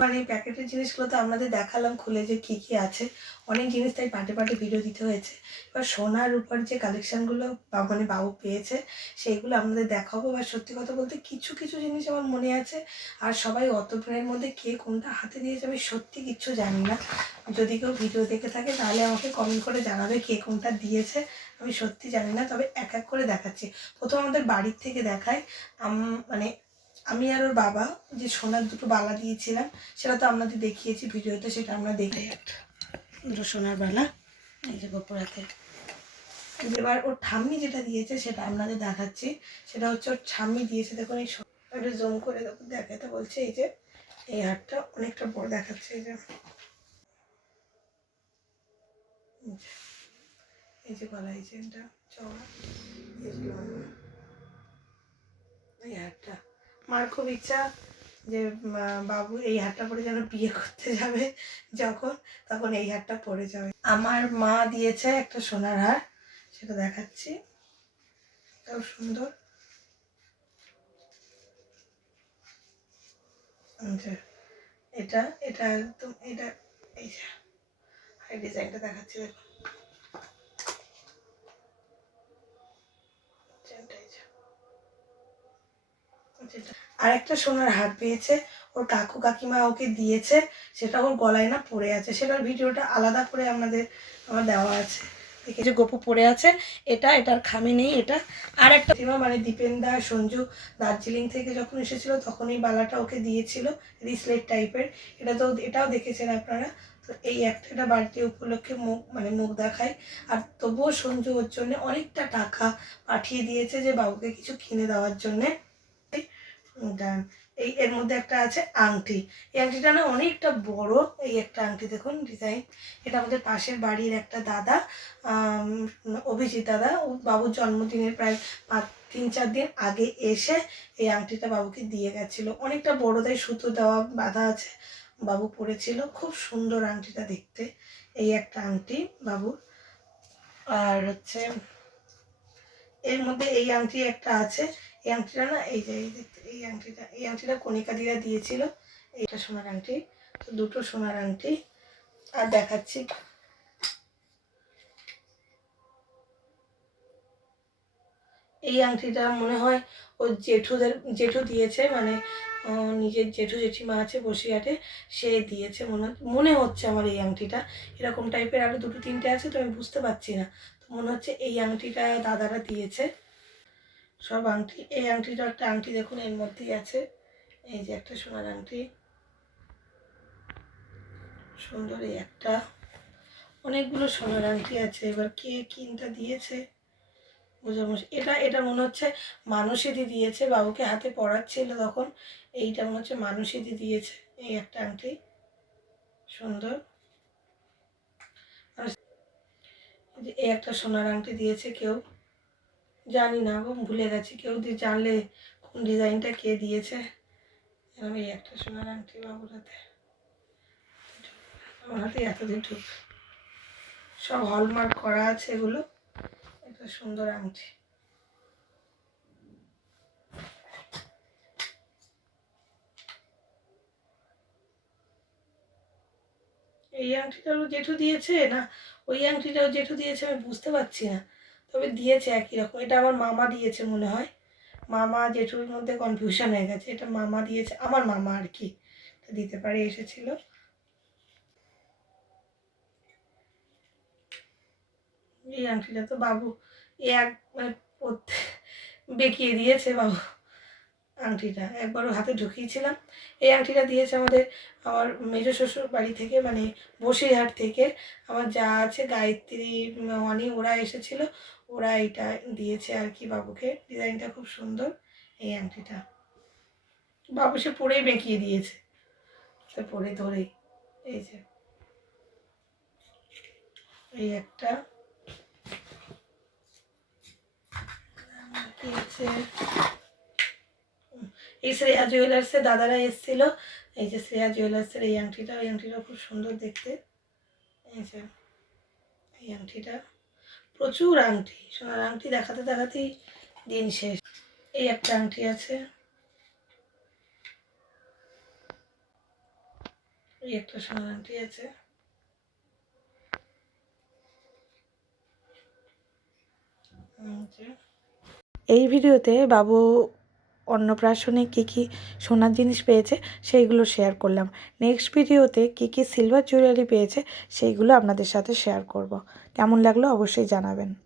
মানে এই প্যাকেটের জিনিসগুলো তো আপনাদের দেখালাম খুলে যে কি কি আছে। অনেক জিনিস তাই পাটে পাটে ভিডিও দিতে হয়েছে। এবার সোনার উপর যে কালেকশানগুলো মানে বাবু পেয়েছে, সেইগুলো আপনাদের দেখাবো। বা সত্যি কথা বলতে কিছু কিছু জিনিস আমার মনে আছে। আর সবাই অত প্রাণের মধ্যে কে কোনটা হাতে দিয়েছে আমি সত্যি কিচ্ছু জানি না। যদি কেউ ভিডিও দেখে থাকে তাহলে আমাকে কমেন্ট করে জানাবে কে কোনটা দিয়েছে। আমি সত্যি জানি না, তবে এক এক করে দেখাচ্ছি। প্রথম আমাদের বাড়ির থেকে আম- মানে আমি আর ওর বাবা যে সোনার দুটো বালা দিয়েছিলাম সেটা তো আপনাদের দেখিয়েছি ভিডিওতে সেটা আমরা দেখে দুটো সোনার বালা। এই যে গোপুর হাতে এবার ওর ঠাম্মি যেটা দিয়েছে সেটা আপনাদের দেখাচ্ছি। সেটা হচ্ছে ওর ঠাম্মি দিয়েছে দেখুন এই একটু জুম করে দেখুন দেখাতে বলছে এই যে এই হারটা অনেকটা বড় দেখাচ্ছে এই যে। এই যে, গলা এই যে এটা চওড়া। এই হারটা। মার খুব ইচ্ছা যে বাবু এই হারটা পরে যেন বিয়ে করতে যাবে যখন, তখন এই হারটা পরে যাবে। আমার মা দিয়েছে একটা সোনার হার, সেটা দেখাচ্ছি। এটাও সুন্দর। এটা এটা একদম, এটা, এই ডিজাইনটা দেখাচ্ছি, দেখুন ডিজাইনটা এই যে। যেটা আর একটা সোনার হাত পেয়েছে, ওর কাকু কাকিমা ওকে দিয়েছে, সেটা ওর গলায় না পড়ে আছে, সেটার ভিডিওটা আলাদা করে আমাদের, আমার দেওয়া আছে। এই যে গোপু পড়ে আছে, এটা, এটার খামে নেই, এটা। আর একটা কাকিমা মানে দীপেন্দা, সঞ্জু দার্জিলিং থেকে যখন এসেছিল তখন এই বালাটা ওকে দিয়েছিল, রিসলেট টাইপের। এটা তো, এটাও দেখেছেন আপনারা? তো এই একটা একটা বার্থডে উপলক্ষে মুখ মানে মুখ দেখায়। আর তবুও সঞ্জু ওর জন্য অনেকটা টাকা পাঠিয়ে দিয়েছে যে বাবুকে কিছু কিনে দেওয়ার জন্যে। ডান এই এর মধ্যে একটা আছে আংটি। এই আংটিটা না অনেকটা বড়, এই একটা আংটি দেখুন ডিজাইন এটা আমাদের পাশের বাড়ির একটা দাদা অভিজিৎ দাদা। ও বাবুর জন্মদিনের প্রায় পাঁচ, তিন, চার দিন আগে এসে এই আংটিটা বাবুকে দিয়ে গেছিল। অনেকটা বড়, তাই সুতো দেওয়া বাঁধা আছে, বাবু পরেছিল। খুব সুন্দর আংটিটা দেখতে, এই একটা আংটি বাবুর। আর হচ্ছে, এর মধ্যে এই আংটি একটা আছে এই আংটিটা না, এই যে, এই এই আংটিটা এই আংটিটা কণিকা দিদা দিয়েছিল, এইটা সোনার আংটি, তো দুটো সোনার আংটি, আর দেখাচ্ছি। এই আংটিটা মনে হয় ওর জেঠুদের, জেঠু দিয়েছে মানে নিজের জেঠু জেঠিমা আছে বসিরহাটে, সে দিয়েছে, মনে মনে হচ্ছে আমার এই আংটিটা। এরকম টাইপের আরও দুটো, তিনটে আছে, তো আমি বুঝতে পারছি না। তো মনে হচ্ছে এই আংটিটা দাদারা দিয়েছে। সব আংটি, এই আংটিটা একটা আংটি দেখুন, এর মধ্যেই আছে। এই যে একটা সোনার আংটি। সুন্দর এই একটা। অনেকগুলো সোনার আংটি আছে। এবার কে কিনটা দিয়েছে? বোঝা এটা এটা মনে হচ্ছে মানুষেরই দিয়েছে, বাবুকে হাতে পড়াচ্ছিল তখন। এইটা মনে হচ্ছে মানুষেরই দিয়েছে, এই একটা আংটি। সুন্দর। এই একটা সোনার আংটি দিয়েছে কেউ। জানি না গো, ভুলে গেছি। কেউ দিয়ে জানলে কোন ডিজাইনটা কে দিয়েছে? এই একটা সোনার আংটি বাবুর হাতে। আমার হাতে এতদিন ঠিক। সব হলমার্ক করা আছে এগুলো। একটা সুন্দর আংটি। এই আংটিটাও জেঠু দিয়েছে না? ওই আংটিটাও জেঠু দিয়েছে আমি বুঝতে পারছি না। তবে দিয়েছে একই রকম। এটা আমার মামা দিয়েছে মনে হয়। মামা জেঠুর মধ্যে কনফিউশন হয়ে গেছে। এটা মামা দিয়েছে, আমার মামা আর কি। দিতে পারে, এসেছিল। এই আংটিটা তো বাবু এক মানে বেঁকিয়ে দিয়েছে বাবু। আংটিটা একবারও হাতে ঢুকিয়েছিলাম। এই আংটিটা দিয়েছে আমাদের আমার মেজো শ্বশুর বাড়ি থেকে মানে বসিরহাট থেকে। আমার যা আছে, গায়ত্রী অনি ওরা এসেছিল। ওরা এটা দিয়েছে আর কি বাবুকে। ডিজাইনটা খুব সুন্দর এই আংটিটা। বাবু সে পরেই বেঁকিয়ে দিয়েছে। সে পরে ধরেই এই যে। এই একটা। কি আছে? এই শ্রেয়া জুয়েলার্সের দাদারা এসেছিল। এই যে শ্রেয়া জুয়েলার্সের এই আংটিটা, ওই আংটিটা খুব সুন্দর দেখতে। এই যে, এই আংটিটা। প্রচুর আংটি। সোনার আংটি দেখাতে দেখাতেই দিন শেষ। এই একটা আংটি আছে। এই একটা সোনার আংটি আছে। এই ভিডিওতে বাবু অন্নপ্রাশনে কী কী সোনার জিনিস পেয়েছে সেইগুলো শেয়ার করলাম। নেক্সট ভিডিওতে কী কী সিলভার জুয়েলারি পেয়েছে সেইগুলো আপনাদের সাথে শেয়ার করব। কেমন লাগল অবশ্যই জানাবেন।